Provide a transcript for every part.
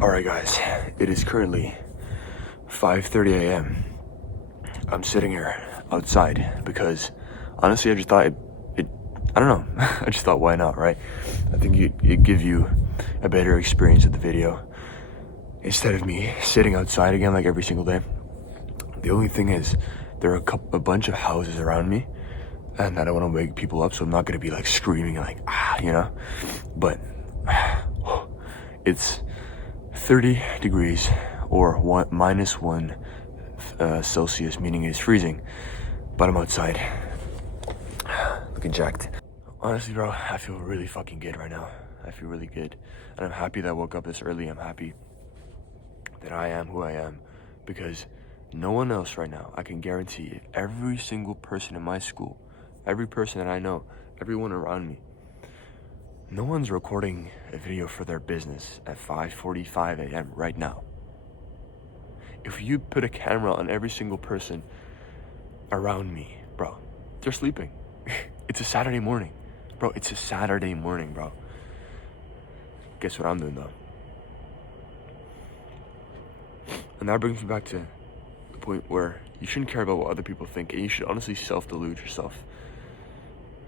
Alright guys, it is currently 5:30 a.m. I'm sitting here outside because honestly I just thought I don't know, I just thought why not, right? I think it'd give you a better experience of the video instead of me sitting outside again like every single day. The only thing is there are a bunch of houses around me and I don't want to wake people up, so I'm not going to be like screaming like but it's 30 degrees or -1 Celsius, meaning it's freezing, but I'm outside looking jacked. Honestly bro, I feel really fucking good right now. I feel really good and I'm happy that I woke up this early. I'm happy that I am who I am because no one else right now, I can guarantee it, every single person in my school, every person that I know, everyone around me, no one's recording a video for their business at 5:45 a.m. right now. If you put a camera on every single person around me, bro, they're sleeping. It's a Saturday morning. Bro, it's a Saturday morning, bro. Guess what I'm doing though? And that brings me back to the point where you shouldn't care about what other people think, and you should honestly self-delude yourself.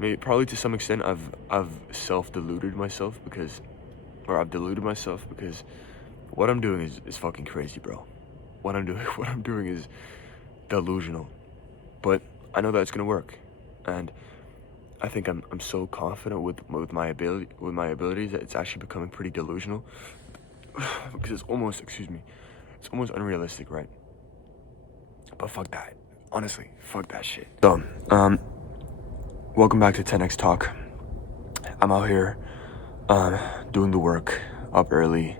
Maybe probably to some extent I've self-deluded myself I've deluded myself because what I'm doing is fucking crazy, bro. What I'm doing is delusional. But I know that it's gonna work. And I think I'm so confident with my abilities that it's actually becoming pretty delusional. Because it's almost unrealistic, right? But fuck that. Honestly, fuck that shit. So, welcome back to 10x Talk. I'm out here doing the work, up early,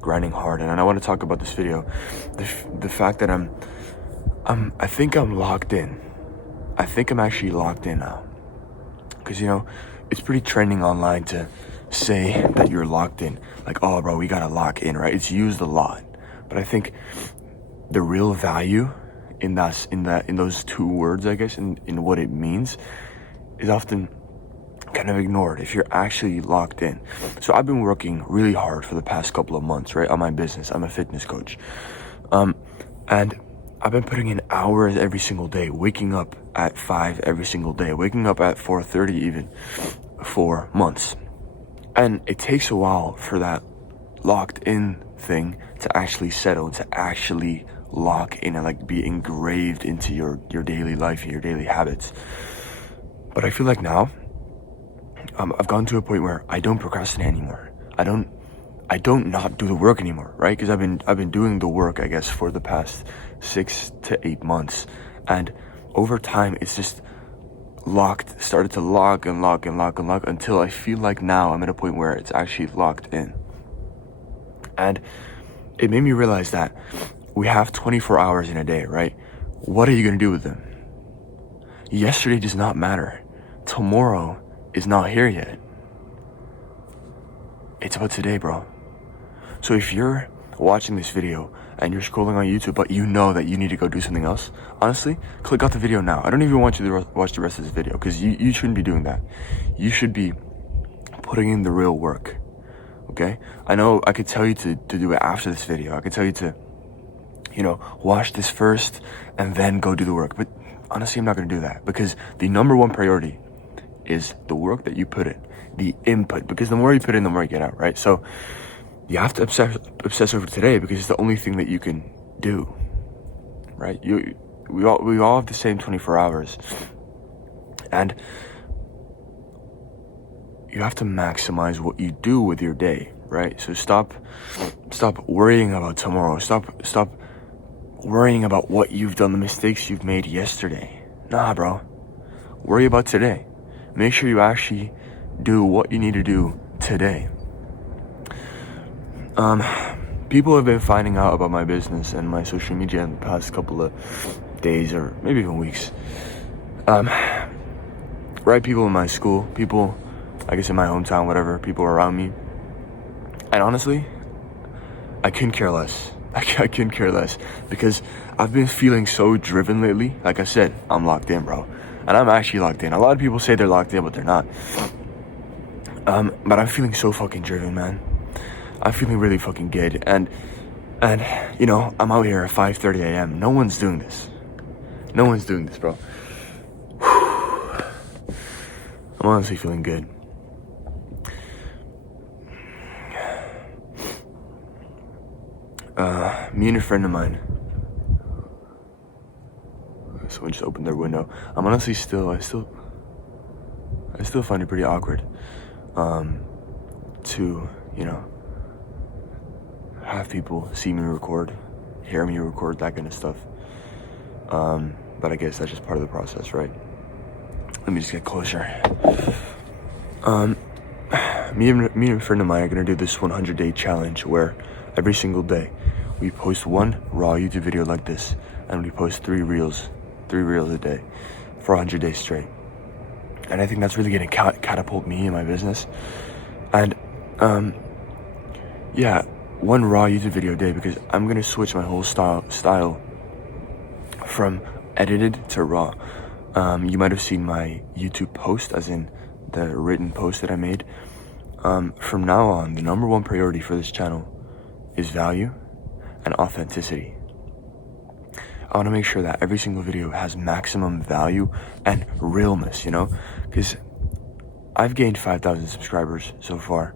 grinding hard, and I want to talk about this video. The fact that I think I'm locked in. I think I'm actually locked in now. Because, it's pretty trending online to say that you're locked in. Like, oh, bro, we gotta lock in, right? It's used a lot. But I think the real value in those two words, I guess, in what it means, is often kind of ignored if you're actually locked in. So I've been working really hard for the past couple of months, right, on my business. I'm a fitness coach. And I've been putting in hours every single day, waking up at 5 every single day, waking up at 4:30 even, for months. And it takes a while for that locked in thing to actually settle, to actually lock in and like be engraved into your daily life, your daily habits. But I feel like now I've gotten to a point where I don't procrastinate anymore. I don't not do the work anymore, right? Because I've been doing the work, I guess, for the past 6 to 8 months, and over time it's just started to lock until I feel like now I'm at a point where it's actually locked in. And it made me realize that we have 24 hours in a day, right? What are you gonna do with them? Yesterday does not matter. Tomorrow is not here yet. It's about today, bro. So if you're watching this video and you're scrolling on YouTube, but you know that you need to go do something else, honestly, click out the video now. I don't even want you to watch the rest of this video because you shouldn't be doing that. You should be putting in the real work, okay? I know I could tell you to do it after this video. I could tell you to, watch this first and then go do the work. But honestly, I'm not going to do that because the number one priority is the work that you put in, the input, because the more you put in, the more you get out, right? So you have to obsess over today because it's the only thing that you can do, right? We all have the same 24 hours, and you have to maximize what you do with your day, right? So stop worrying about tomorrow. Stop worrying about what you've done, the mistakes you've made yesterday. Nah, bro. Worry about today. Make sure you actually do what you need to do today. People have been finding out about my business and my social media in the past couple of days or maybe even weeks. Right, people in my school, people, I guess in my hometown, whatever, people around me. And honestly, I couldn't care less. I couldn't care less because I've been feeling so driven lately. Like I said, I'm locked in, bro. And I'm actually locked in. A lot of people say they're locked in, but they're not. But I'm feeling so fucking driven, man. I'm feeling really fucking good, and you know, I'm out here at 5:30 a.m. No one's doing this. No one's doing this, bro. I'm honestly feeling good. Me and a friend of mine, someone just opened their window. I'm honestly I still find it pretty awkward to, you know, have people see me record, hear me record, that kind of stuff. But I guess that's just part of the process, right? Let me just get closer. Me and a friend of mine are gonna do this 100-day challenge where every single day we post one raw YouTube video like this, and we post 3 reels a day for 100 days straight. And I think that's really gonna catapult me and my business. And yeah, one raw YouTube video a day, because I'm gonna switch my whole style from edited to raw. You might have seen my YouTube post, as in the written post that I made. From now on, the number one priority for this channel is value and authenticity. I want to make sure that every single video has maximum value and realness, you know, because I've gained 5,000 subscribers so far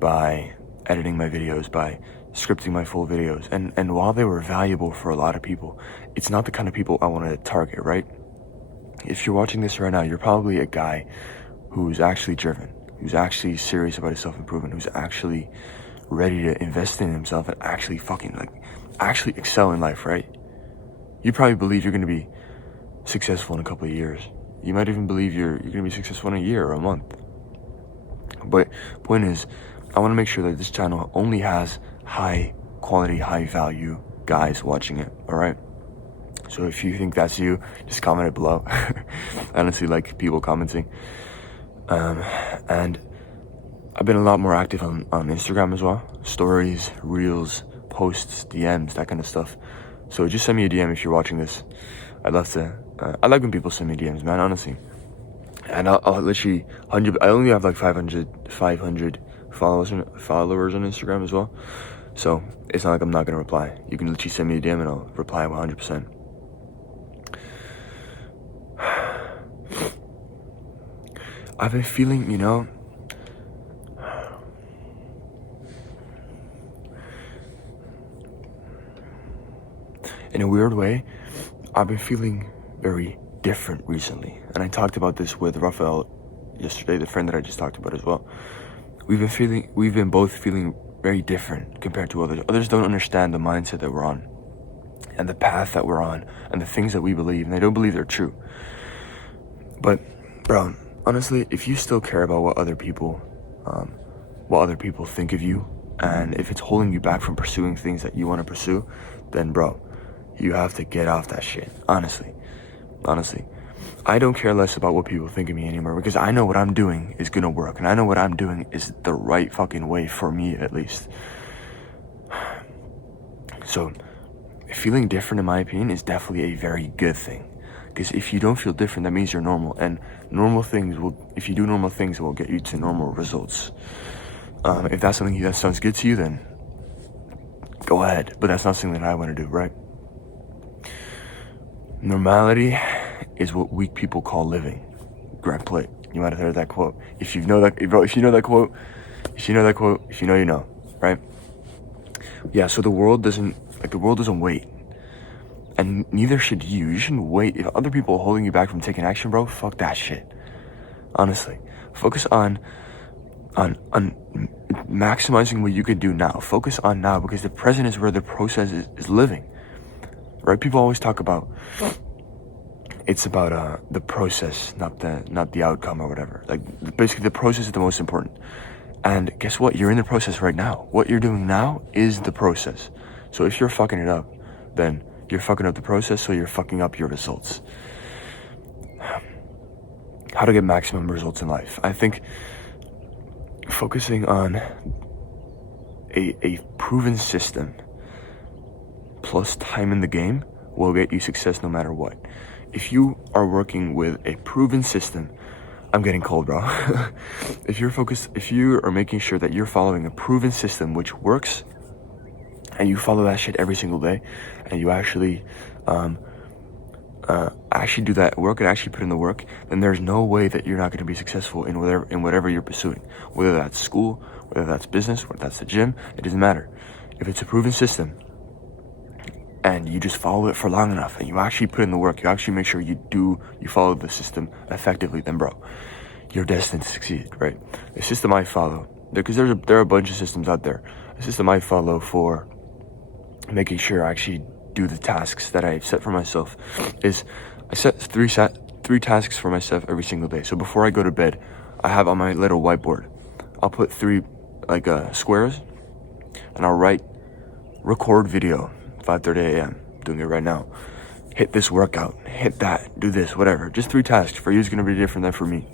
by editing my videos, by scripting my full videos, and while they were valuable for a lot of people, it's not the kind of people I want to target, right? If you're watching this right now, you're probably a guy who's actually driven, who's actually serious about his self-improvement, who's actually ready to invest in himself and actually actually excel in life, right? You probably believe you're going to be successful in a couple of years. You might even believe you're going to be successful in a year or a month. But point is, I want to make sure that this channel only has high quality, high value guys watching it, all right? So if you think that's you, just comment it below. I honestly like people commenting. And I've been a lot more active on Instagram as well. Stories, reels, posts, DMs, that kind of stuff. So just send me a DM if you're watching this. I'd love to. I like when people send me DMs, man, honestly. And I'll literally, I only have like 500 followers on Instagram as well. So it's not like I'm not going to reply. You can literally send me a DM and I'll reply 100%. I've been feeling, you know, in a weird way, I've been feeling very different recently. And I talked about this with Rafael yesterday, the friend that I just talked about as well. We've been both feeling very different compared to others. Others don't understand the mindset that we're on and the path that we're on and the things that we believe, and they don't believe they're true. But bro, honestly, if you still care about what other people think of you, and if it's holding you back from pursuing things that you want to pursue, then bro, you have to get off that shit. Honestly, I don't care less about what people think of me anymore, because I know what I'm doing is gonna work, and I know what I'm doing is the right fucking way for me, at least. So feeling different, in my opinion, is definitely a very good thing. Because if you don't feel different, that means you're normal, and if you do normal things, it will get you to normal results. If that's something that sounds good to you, then go ahead. But that's not something that I want to do, right? Normality is what weak people call living. Greg Plitt. You might have heard that quote. If you know that quote, you know, right? Yeah. So the world doesn't wait. And neither should you. You shouldn't wait. If other people are holding you back from taking action, bro, fuck that shit. Honestly, focus on maximizing what you can do now. Focus on now, because the present is where the process is living. Right? People always talk about it's about the process, not the outcome or whatever. Like, basically, the process is the most important. And guess what? You're in the process right now. What you're doing now is the process. So if you're fucking it up, then you're fucking up the process, so you're fucking up your results. How to get maximum results in life? I think focusing on a proven system plus time in the game will get you success no matter what. If you are working with a proven system I'm getting cold, bro. If you are making sure that you're following a proven system which works, and you follow that shit every single day, and you actually do that work and actually put in the work, then there's no way that you're not going to be successful in whatever you're pursuing. Whether that's school, whether that's business, whether that's the gym, it doesn't matter. If it's a proven system and you just follow it for long enough and you actually put in the work, you actually make sure you follow the system effectively, then bro, you're destined to succeed, right? The system I follow, because there are a bunch of systems out there. The system I follow for making sure I actually do the tasks that I've set for myself is I set three tasks for myself every single day. So before I go to bed, I have on my little whiteboard, I'll put three squares, and I'll write record video 5:30 a.m. doing it right now. Hit this workout, hit that, do this, whatever. Just 3 tasks. For you, it's gonna be different than for me.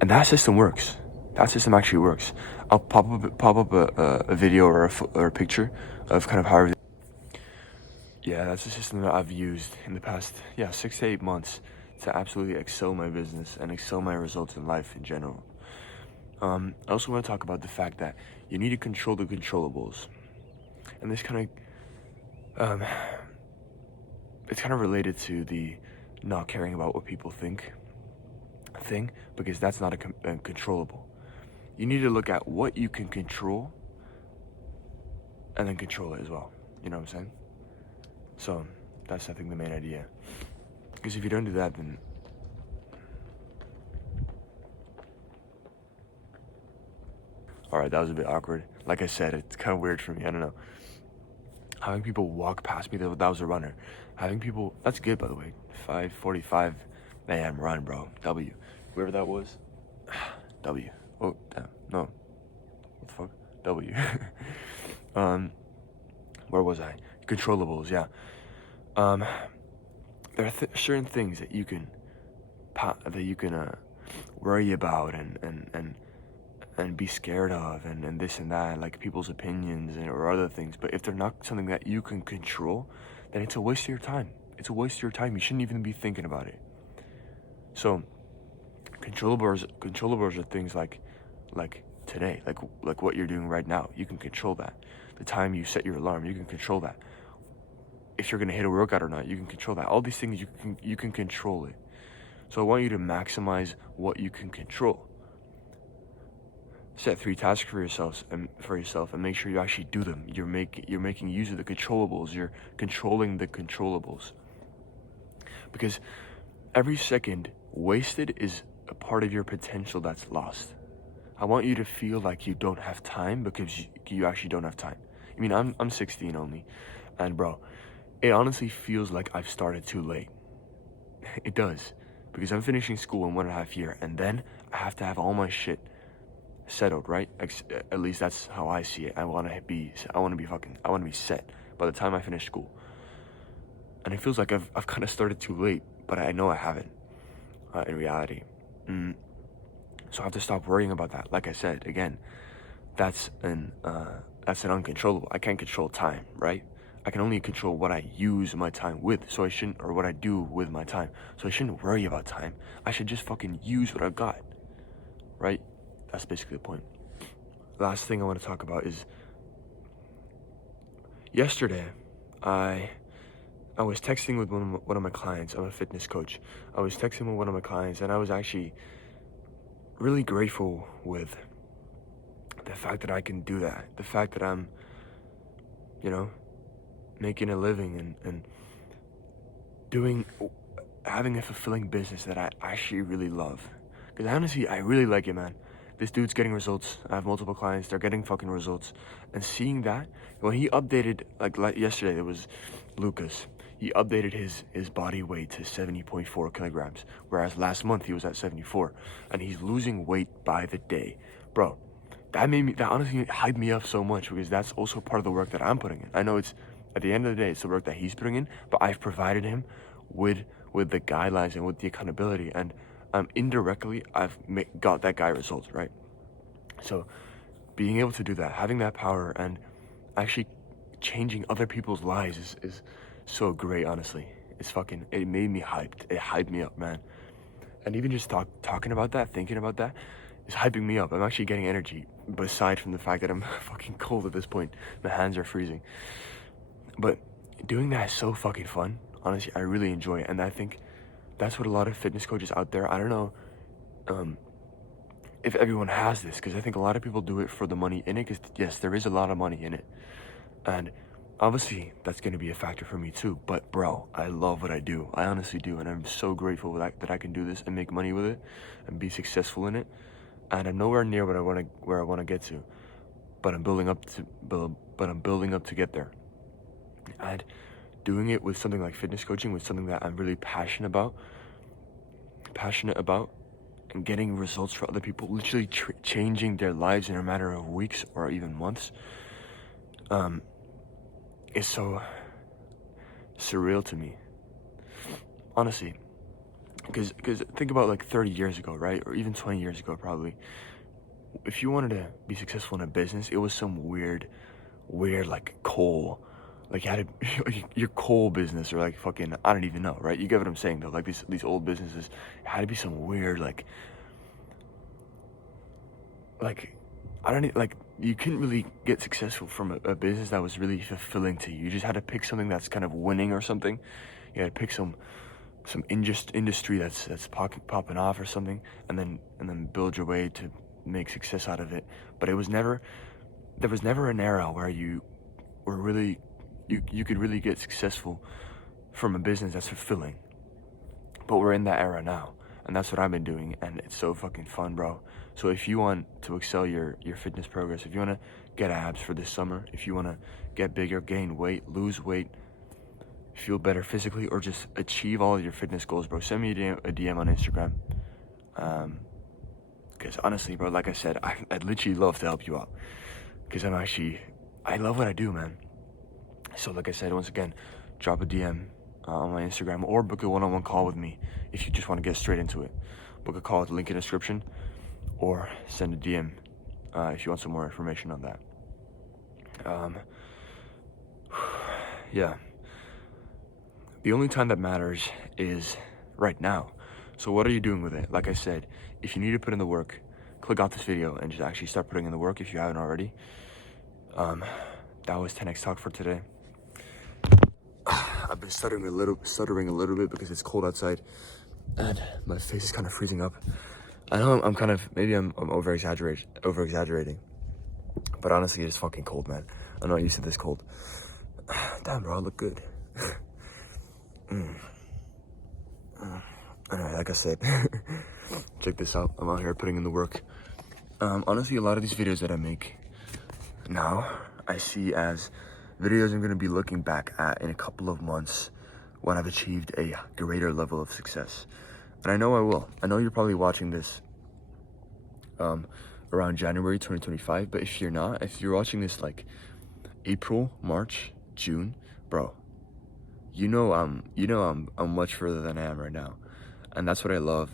And that system works. That system actually works. I'll pop up a video or a picture of kind of how everything. Yeah, that's a system that I've used in the past 6 to 8 months to absolutely excel my business and excel my results in life in general. I also want to talk about the fact that you need to control the controllables, and this kind of it's kind of related to the not caring about what people think thing, because that's not a controllable. You need to look at what you can control and then control it as well. You know what I'm saying? So that's, I think, the main idea. Because if you don't do that, then alright, that was a bit awkward. Like I said, it's kind of weird for me. I don't know. Having people walk past me, that was a runner. Having people, that's good, by the way. 5:45 a.m. run, bro. W. Whoever that was. W. Oh, damn. No. What the fuck? W. Where was I? Controllables, yeah. There are certain things that you can worry about and be scared of and this and that, like people's opinions or other things. But if they're not something that you can control, then it's a waste of your time. It's a waste of your time. You shouldn't even be thinking about it. So controllables are things like today, like what you're doing right now. You can control that. The time you set your alarm, you can control that. If you're gonna hit a workout or not, you can control that. All these things you can control it. So I want you to maximize what you can control. Set 3 tasks for yourself and make sure you actually do them. You're making use of the controllables. You're controlling the controllables. Because every second wasted is a part of your potential that's lost. I want you to feel like you don't have time because you actually don't have time. I mean, I'm 16 only, and bro, it honestly feels like I've started too late. It does, because I'm finishing school in 1.5 years, and then I have to have all my shit settled, right? At least that's how I see it. I want to be set by the time I finish school. And it feels like I've kind of started too late, but I know I haven't. In reality, so I have to stop worrying about that. Like I said, again, that's an uncontrollable. I can't control time, right? I can only control what I use my time with. So I shouldn't, or what I do with my time. So I shouldn't worry about time. I should just fucking use what I've got, right? That's basically the point. Last thing I want to talk about is yesterday, I was texting with one of my clients. I'm a fitness coach. I was texting with one of my clients, and I was actually really grateful with the fact that I can do that. The fact that I'm, making a living and having a fulfilling business that I actually really love. Because honestly, I really like it, man. This dude's getting results. I have multiple clients. They're getting fucking results. And seeing that, when he updated, like yesterday, there was Lucas. He updated his body weight to 70.4 kilograms, whereas last month he was at 74, and he's losing weight by the day. Bro, that honestly hyped me up so much, because that's also part of the work that I'm putting in. I know it's, at the end of the day, it's the work that he's putting in, but I've provided him with the guidelines and with the accountability, and indirectly, I've got that guy results, right? So being able to do that, having that power, and actually changing other people's lives is so great, honestly. It made me hyped. It hyped me up, man. And even just talking about that, thinking about that, is hyping me up. I'm actually getting energy, but aside from the fact that I'm fucking cold at this point, my hands are freezing. But doing that is so fucking fun. Honestly, I really enjoy it, and I think that's what a lot of fitness coaches out there, I don't know if everyone has this, because I think a lot of people do it for the money in it, because yes, there is a lot of money in it, and obviously that's going to be a factor for me too. But bro, I love what I do. I honestly do, and I'm so grateful that I can do this and make money with it and be successful in it. And I'm nowhere near where I want to get to, but I'm building up to get there. And doing it with something like fitness coaching, with something that I'm really passionate about, and getting results for other people, literally changing their lives in a matter of weeks or even months, is so surreal to me, honestly. Because think about like 30 years ago, right? Or even 20 years ago, probably. If you wanted to be successful in a business, it was some weird like coal. Like you had to, your coal business, or like fucking, I don't even know, right? You get what I'm saying though? Like these old businesses, it had to be some weird like I don't like, you couldn't really get successful from a business that was really fulfilling to you. You just had to pick something that's kind of winning or something. You had to pick some industry that's popping off or something, and then build your way to make success out of it. But there was never an era where you were really you could really get successful from a business that's fulfilling. But we're in that era now, and that's what I've been doing, and it's so fucking fun, bro. So if you want to excel your fitness progress, if you want to get abs for this summer, if you want to get bigger, gain weight, lose weight, feel better physically, or just achieve all of your fitness goals, bro, send me a DM on Instagram. Because honestly, bro, like I said, I'd literally love to help you out, because I love what I do, man. So like I said, once again, drop a DM on my Instagram, or book a one-on-one call with me if you just want to get straight into it. Book a call at the link in the description, or send a DM if you want some more information on that. Yeah. The only time that matters is right now. So what are you doing with it? Like I said, if you need to put in the work, click off this video and just actually start putting in the work if you haven't already. That was 10x Talk for today. I've been stuttering a little bit because it's cold outside and my face is kind of freezing up. I know I'm over exaggerating, but honestly, it's fucking cold, man. I'm not used to this cold. Damn, bro, I look good. Anyway, like I said, check this out. I'm out here putting in the work. Honestly, a lot of these videos that I make now, I see as videos I'm going to be looking back at in a couple of months when I've achieved a greater level of success. And I know I will. I know you're probably watching this around January 2025, but if you're watching this like April, March, June, bro, I'm much further than I am right now. And that's what I love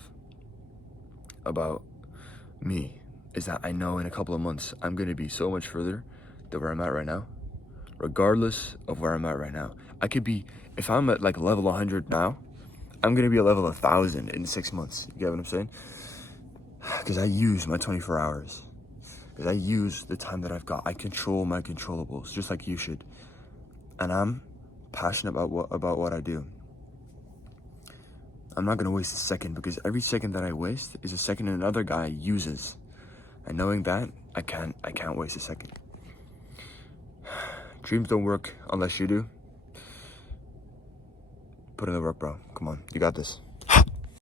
about me, is that I know in a couple of months I'm going to be so much further than where I'm at right now. Regardless of where I'm at right now, I could be, if I'm at like level 100 now, I'm going to be at level 1,000 in 6 months. You get what I'm saying? Because I use my 24 hours. Because I use the time that I've got. I control my controllables, just like you should. And I'm passionate about what I do. I'm not going to waste a second, because every second that I waste is a second another guy uses. And knowing that, I can't waste a second. Dreams don't work unless you do. Put in the work, bro. Come on, you got this.